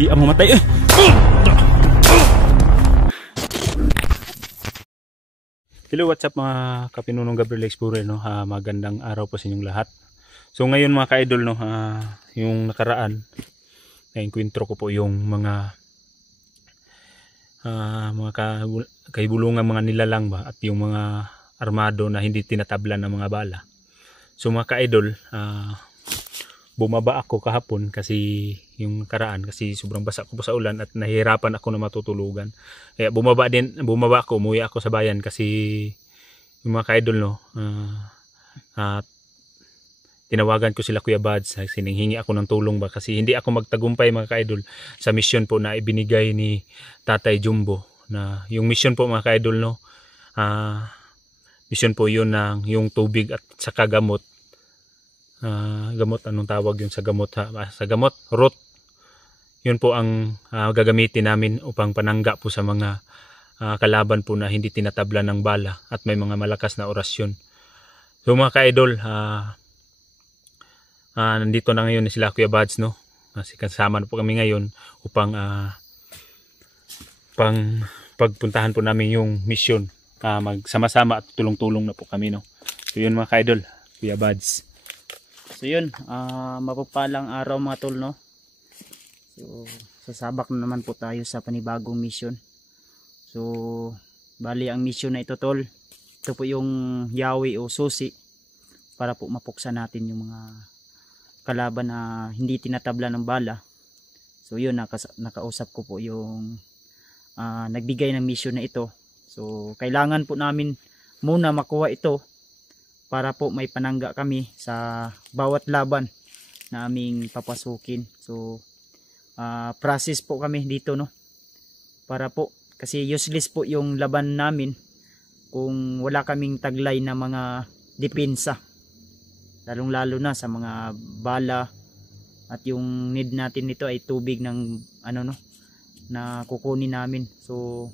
Iya mamatay. Hello, what's up mga kapinunong Gabriel Explorer, no? Magandang araw po sa inyong lahat. So ngayon mga ka-idol, no, yung nakaraan na-encuentro ko po yung mga kaibulungan, mga nilalang ba, at yung mga armado na hindi tinatablan ng mga bala. So mga ka-idol, bumaba ako kahapon kasi yung nakaraan kasi sobrang basa ko po sa ulan at nahihirapan ako na matutulugan. Kaya bumaba ako, umuwi ako sa bayan kasi yung mga ka-idol, no, tinawagan ko sila Kuya Bads, sininghingi ako ng tulong ba kasi hindi ako magtagumpay mga ka-idol sa mission po na ibinigay ni Tatay Jumbo. Na yung mission po mga ka-idol, no, mission po yun ng yung tubig at saka gamot. Gamot, anong tawag yun sa gamot, sa gamot, root. Yun po ang gagamitin namin upang panangga po sa mga kalaban po na hindi tinatabla ng bala at may mga malakas na orasyon. So mga ka-idol, nandito na ngayon sila Kuya Bads, no, kasi kasama na po kami ngayon upang pagpuntahan po namin yung mission. Magsama-sama at tulong-tulong na po kami, no. So yun mga ka-idol, Kuya Bads. So yun, mapapalang araw mga tol, no. So sasabak na naman po tayo sa panibagong mission. So bali ang mission na ito tol, ito po yung yawi o susi para po mapuksan natin yung mga kalaban na hindi tinatabla ng bala. So yun, nakausap ko po yung nagbigay ng mission na ito. So kailangan po namin muna makuha ito para po may panangga kami sa bawat laban na aming papasukin. So process po kami dito, no, para po kasi useless po yung laban namin kung wala kaming taglay na mga depensa, lalong lalo na sa mga bala. At yung need natin nito ay tubig ng ano, no, na kukunin namin. So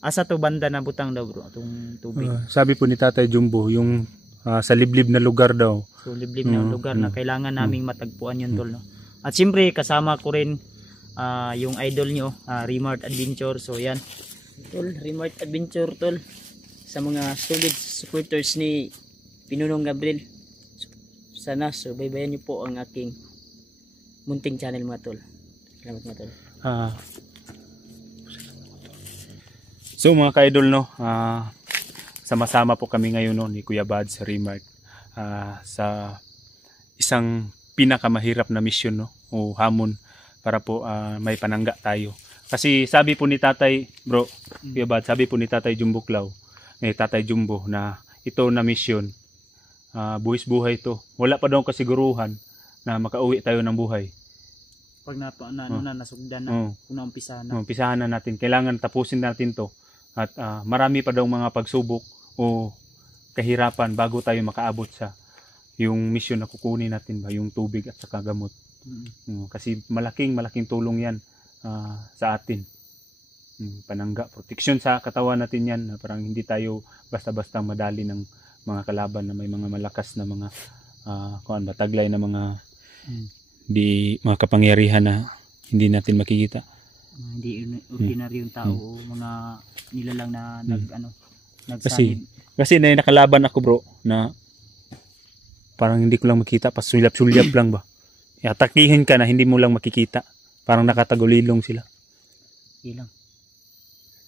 asa to banda na butang daw bro itong tubig? Sabi po ni Tatay Jumbo yung sa liblib na lugar daw. So liblib na lugar na kailangan naming matagpuan yun tol, no? At siyempre kasama ko rin yung idol nyo, Remart Adventure. So yan tol, Remart Adventure tol, sa mga solid supporters ni Pinunong Gabriel, sana subaybayan nyo po ang aking munting channel mga tol. Salamat mga tol. So mga ka-idol, no, sama-sama po kami ngayon, no, ni Kuya Bads, Remart, sa isang pinakamahirap na mission, no, o hamon para po may panangga tayo. Kasi sabi po ni Tatay, bro, Kuya Bads, sabi po ni Tatay Jumbo Claw, Tatay Jumbo, na ito na mission, buwis-buhay to. Wala pa daw kasiguruhan na makauwi tayo ng buhay. Pag nasugdan na, umpisahan na. Umpisahan na natin. Kailangan tapusin natin to. At marami pa daw mga pagsubok o kahirapan bago tayo makaabot sa yung mission na kukunin natin ba, yung tubig at saka gamot. Kasi malaking tulong yan sa atin. Panangga, proteksyon sa katawan natin yan, na parang hindi tayo basta-basta madali ng mga kalaban na may mga malakas na mga taglay na mga mga kapangyarihan na hindi natin makikita. Hindi ordinaryong tao o mga nilalang na nagsanib. Kasi nakalaban ako bro na parang hindi ko lang makita, pasulyap-sulyap lang ba. Atakihin ka na hindi mo lang makikita. Parang nakatagulilong sila. Ilang.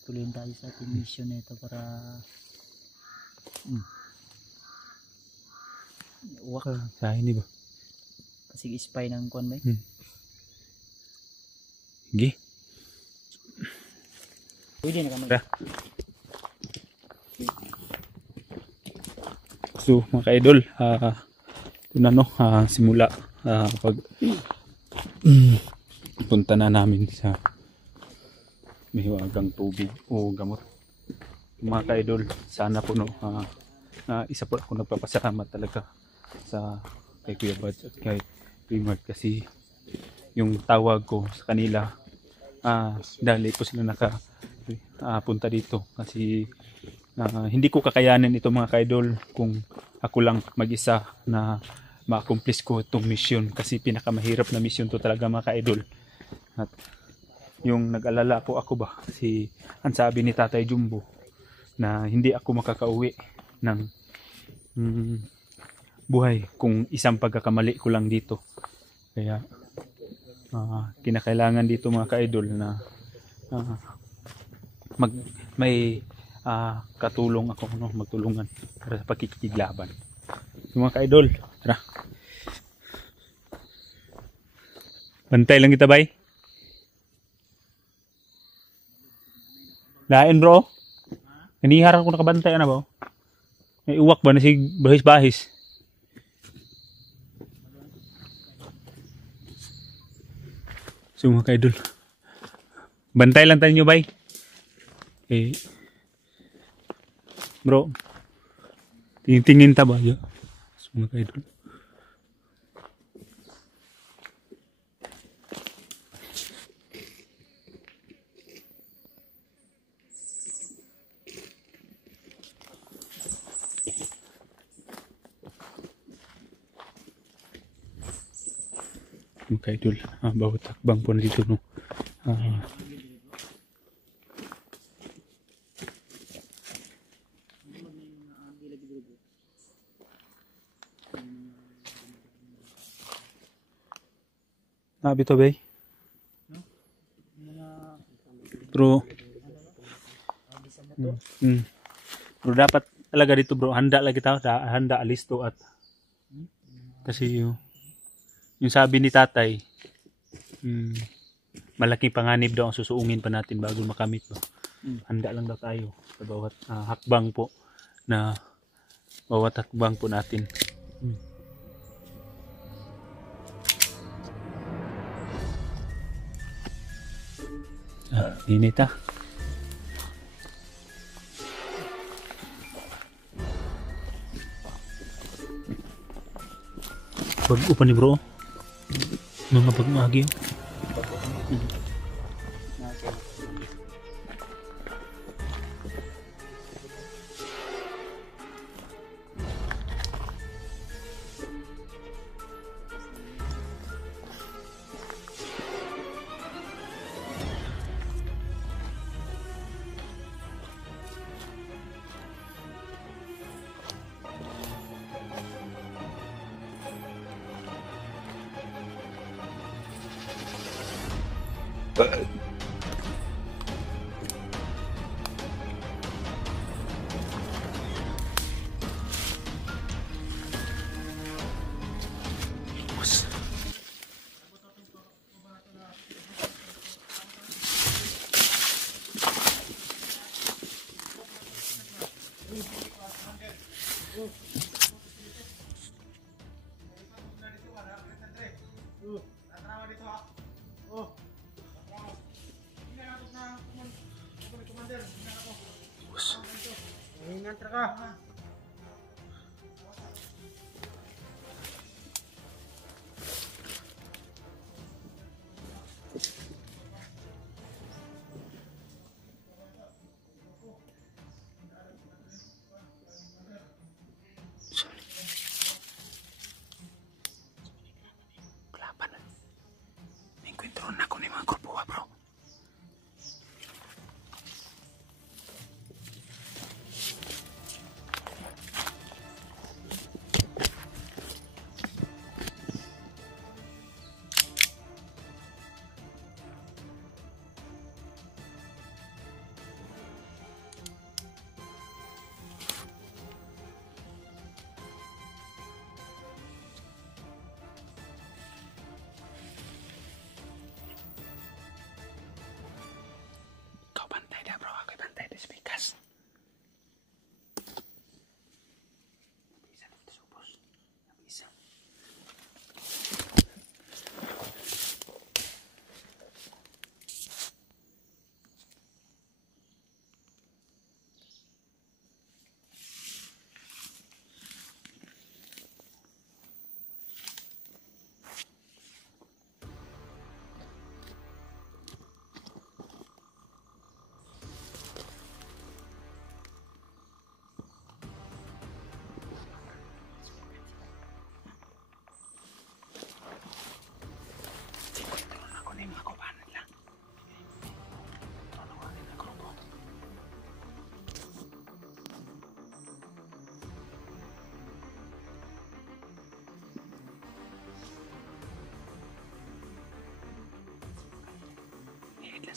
Tuloyin tayo sa ating mission na ito para uwak. Sa hindi ba? Kasi spy ng kuan ba? Sige. Pwede na ka So mga ka-idol, ito na, no, simula pag punta na namin sa mahiwagang tubig o gamot. Mga ka-idol, sana po, no, isa po ako nagpapasalamat talaga sa kay Kuya Bads at kay Remart kasi yung tawag ko sa kanila, dali po sila punta dito kasi hindi ko kakayanin ito mga ka-idol kung ako lang mag-isa na ma-accomplish ko itong mission kasi pinakamahirap na mission to talaga mga ka-idol. At yung nag-alala po ako ba, ang sabi ni Tatay Jumbo na hindi ako makakauwi ng buhay kung isang pagkakamali ko lang dito. Kaya kinakailangan dito mga ka-idol na may katulong ako, no, magtulungan para sa pagkikiglaban. Yung mga ka-idol, tara. Bantay lang kita, bay. Lain bro. Nanihar ako nakabantay na ba? May uwak ba na si bahis-bahis? So mga ka-idol, bantay lang tayo nyo, bay. Bro, tingin ta ba? So mga ka-idol, mga idol, bawat takbang po na dito, no. Nabi to, bay. Bro, bro, dapat talaga dito, bro, handa lagi tayo, handa alisto at kasi yung sabi ni tatay, malaking panganib daw ang susuungin pa natin bago makamit ba. Handa lang daw tayo sa bawat hakbang po natin. Init ah. Bago pa ni bro. Mga pagmagi.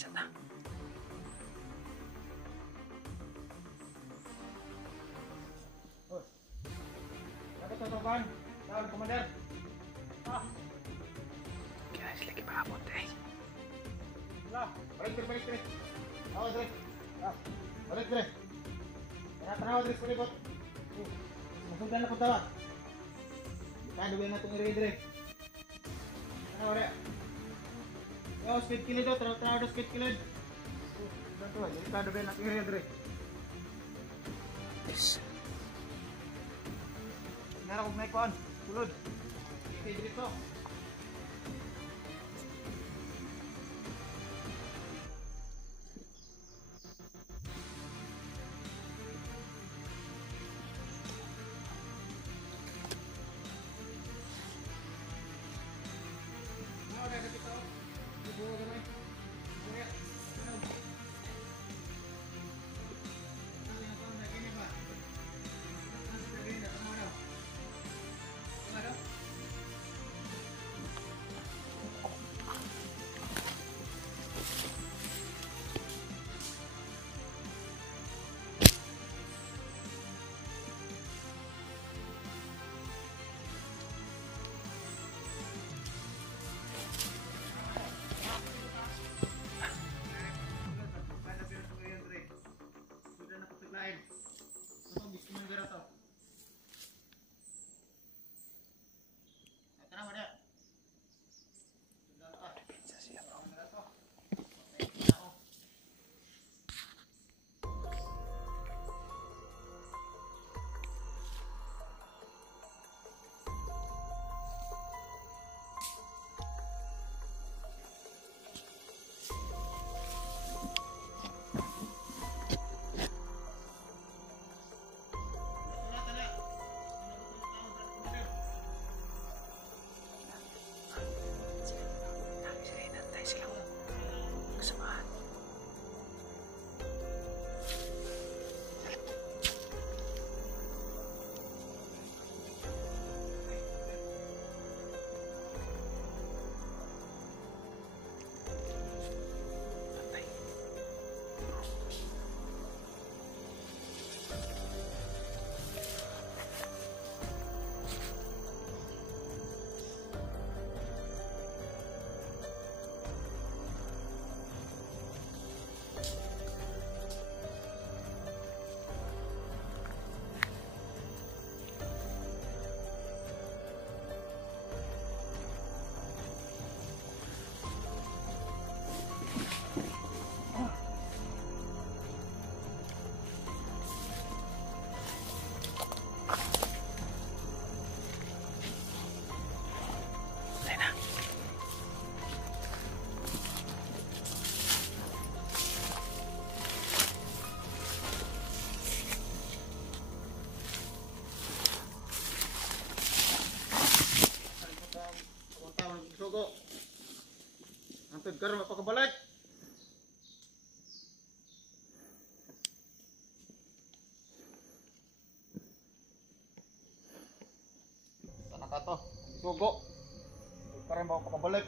Dapat tutupan. Tahan, komander. Guys, lagi paabot eh. Lah, balik dire. Awas dire. Balik dire. Tanaw dire sa likod. Masundan na ko tawa. Kaya duwi na itong dire. Tanaw dire. Yo, speed kilid do, tanaw do speed kilid. Dito, kaya duwi na itong dire. Yes. Nara kong may kuhan. Sulod. Sige dito. Sugo. Antod karon mapakabalik. Sana ka to. Sugo. Karon mapakabalik.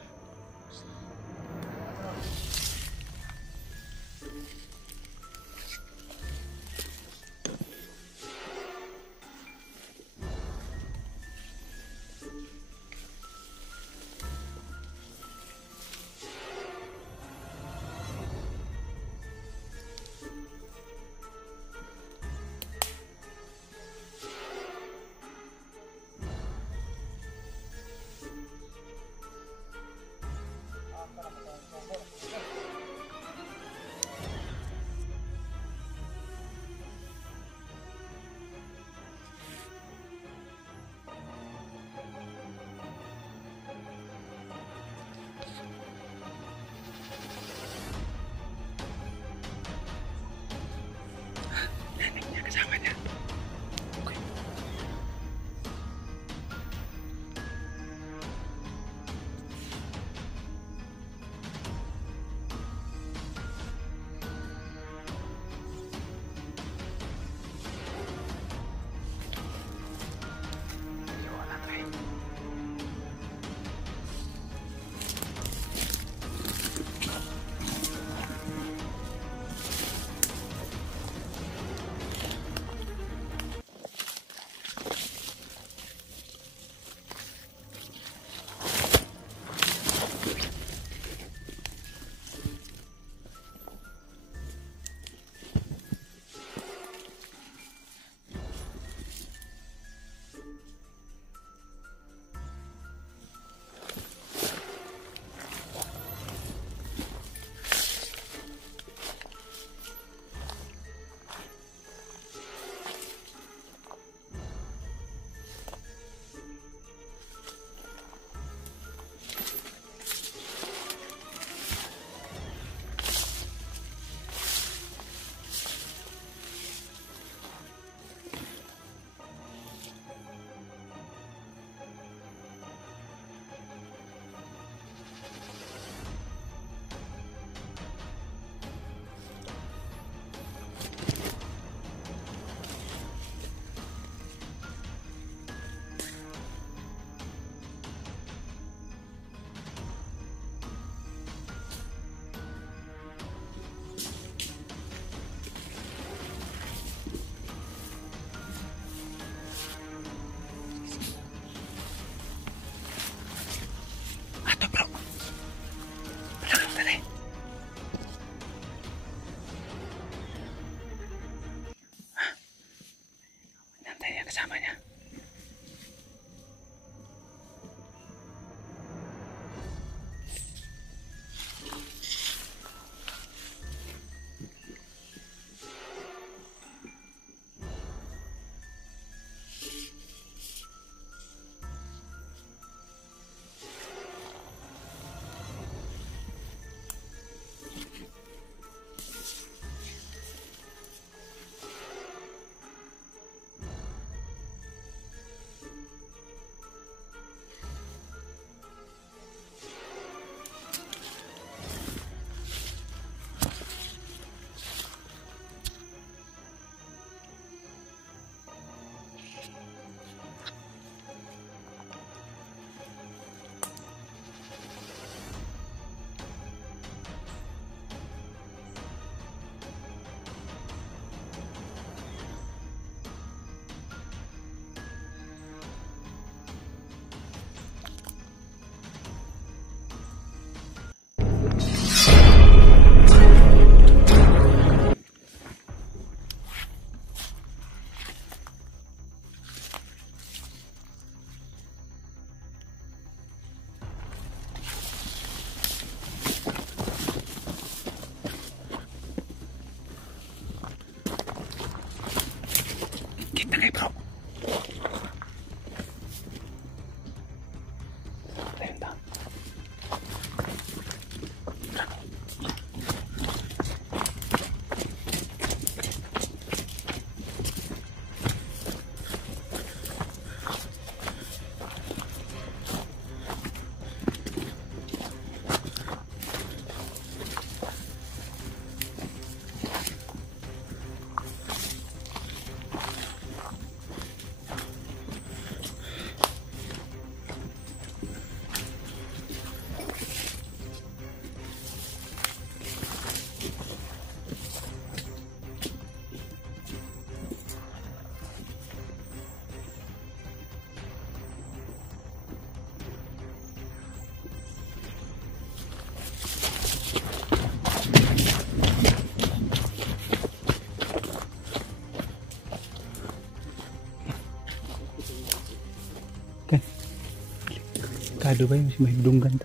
kasama niya. Kita kayo bro. Ayun daw. Kado ba yung may dunggan ta?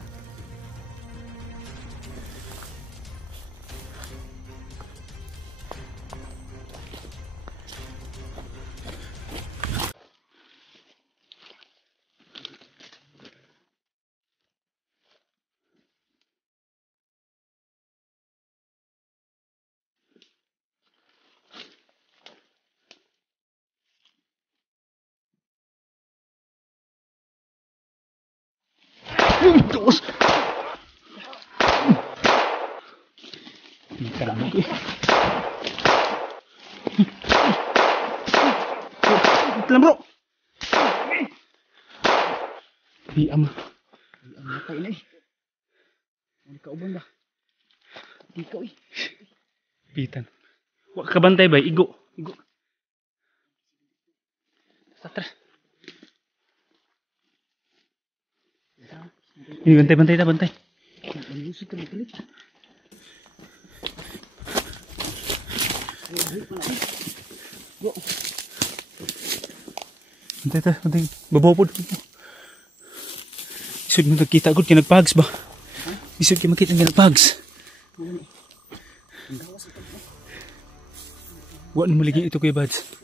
Diyos! Hindi ka lang mag-i. Ito lang bro! Diam. Diam na tayo na eh. Hindi ka uban ba? Hindi ka eh. Pitan. Huwag ka bantay ba? Igo. Igo. Tara. Ini bantay ta bantay. Bantay. Babaw po. Isod mo nagkita agad kaya nagpags ba? Isod kaya makita kaya nagpags. Huwag mo ligin ito kuya Bads.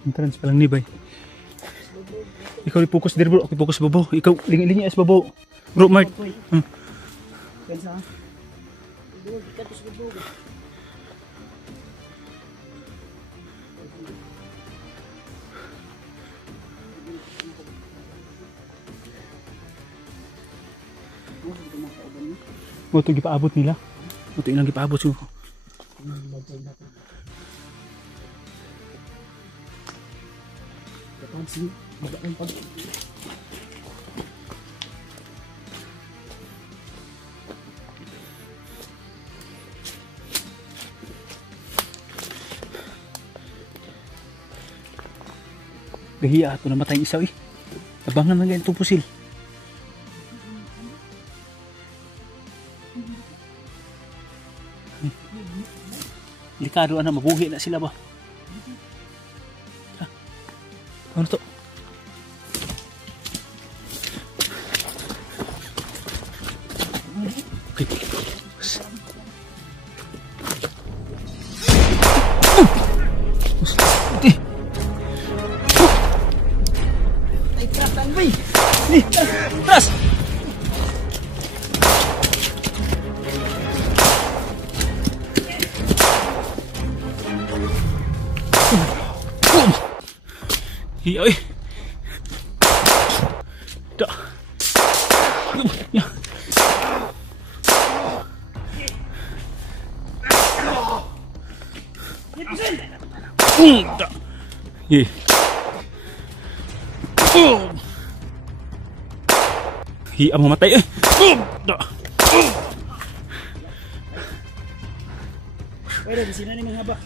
Entrance pa lang ni bay. Ikaw i-focus dir bro, ako i-focus babaw. Ikaw lingi-lingi as babaw. Bro Mart. Pensa. Ito gipaabot nila. Ito ilang gipaabot siguro. Gahiya ato namatay isa eh. Abangan na ganito pusil. Delikado na, mabuhi na sila ba? Ha? Ano to? Okay. Ay, tratan ba eh? Ni, tras! Iya, oi. Tak. Ya. Tak. Ye. Hi, ang mamatay eh. Tak. Pwede, di sini nih menghabak.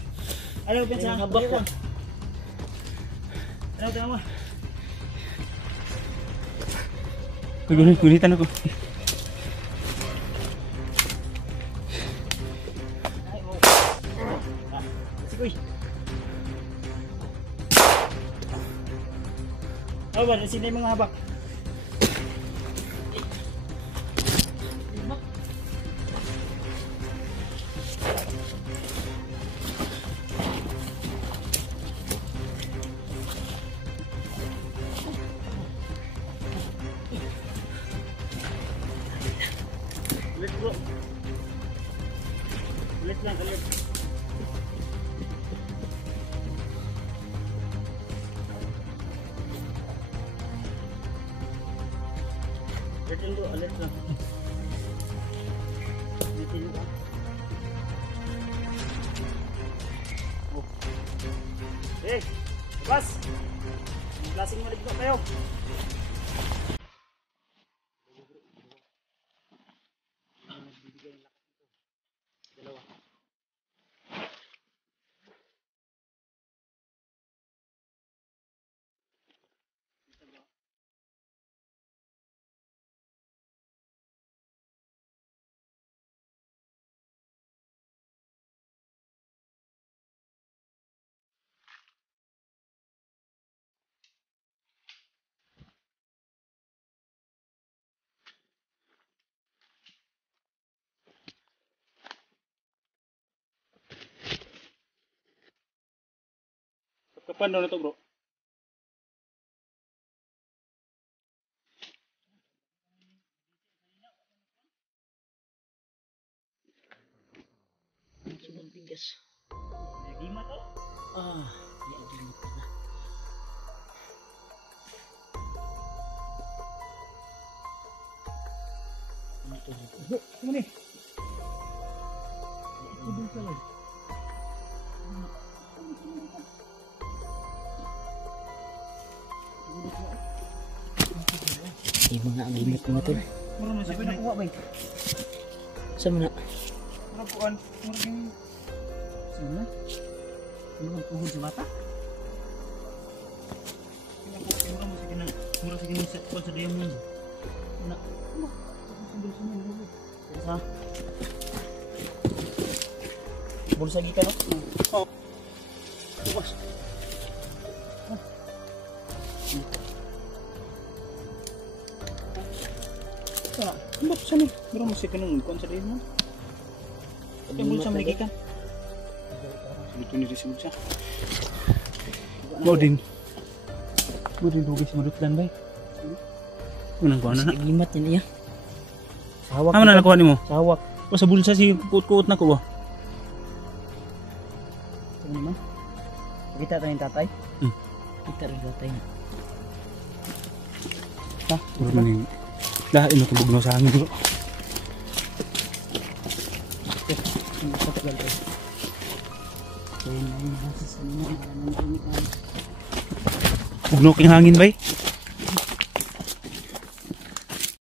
Ayo, pensa habak ko. Ano tama? Gunitan ako. Sikoy. Oh, ba, sini mga habak. Ulit bro. Ulit lang, ulit. Ulit lang bro, ulit lang. Ulitin mo ka. Oh. Eh, bas! Lasing mo na kayo. Kapan daw na to bro? Sunod bigas. Gima to? Ah, ya gima pala. Ito. Ano ni? Ito din pala. Mga agimit mo ito. Mura mo siya pinakuha ba? Saan mo na? Mura po an. Mura yung... Saan mo na? Ano ang puhod sa bata? Mura mo siya mura siya kinang set sa diamond. Ano? Ha? Bulsa gika no? Oo. Bukas. Ano siya ni? Mura mo siya kinang kuwan sa diamond. Pati bulsa manigikan. Dito ni receive siya. Mo din dugay sa madutlan bay. Unang kuha na na. Gimat yan iya. Sawak. Ano na nakuha nimo? Sawak. O sa bulsa si kuot-kuot na ko ba? Ito naman. Kita tayo yung tatay? Hmm. Kita rin tatay na. Ha? Puro man yung... Lahat ino tubog na sa amin bro. Patagal ko. So yun na yun. Sa inyo. Maraming Ugno king hangin bay.